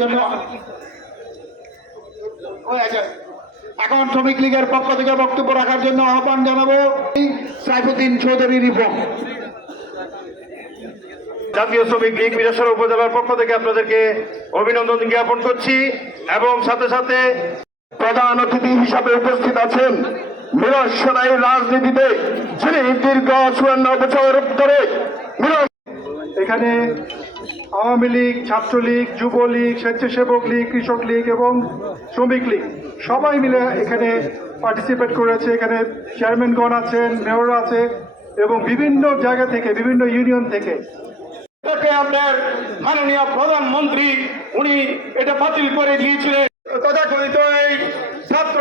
জন্য এখন শ্রমিক লীগের পক্ষ থেকে বক্তব্য রাখার জন্য আহ্বান জানাব সাইফুদ্দিন চৌধুরী রিপন। জাতীয় শ্রমিক লীগ মিরাসর উপজেলার পক্ষ থেকে আপনাদেরকে অভিনন্দন জ্ঞাপন করছি এবং সাথে সাথে প্রধান অতিথি হিসাবে উপস্থিত আছেন মিরাসরাই রাজনীতিতে যিনি দীর্ঘ চুয়ান্ন বছর ধরে মিরাজ এখানে আওয়ামী লীগ ছাত্রলীগ যুবলীগ স্বেচ্ছাসেবক লীগ কৃষক লীগ এবং শ্রমিক লীগ সবাই মিলে এখানে পার্টিসিপেট করেছে। এখানে চেয়ারম্যানগণ আছেন মেয়র আছে এবং বিভিন্ন জায়গা থেকে বিভিন্ন ইউনিয়ন থেকে। এটাকে আপনার মাননীয় প্রধানমন্ত্রী উনি এটা বাতিল করে দিয়েছিলেন। তথাকথিত এই ছাত্র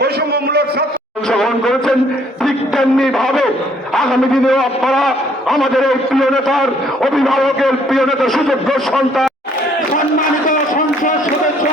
বৈষম্যমূলক ছাত্র অংশগ্রহণ করেছেন ঠিক তেমনি ভাবে। আগামী দিনেও আপনারা আমাদের এই প্রিয় নেতার অভিভাবকের প্রিয় নেতা সুযোগ্য সন্তান। সম্মানিত সংসদ সদস্য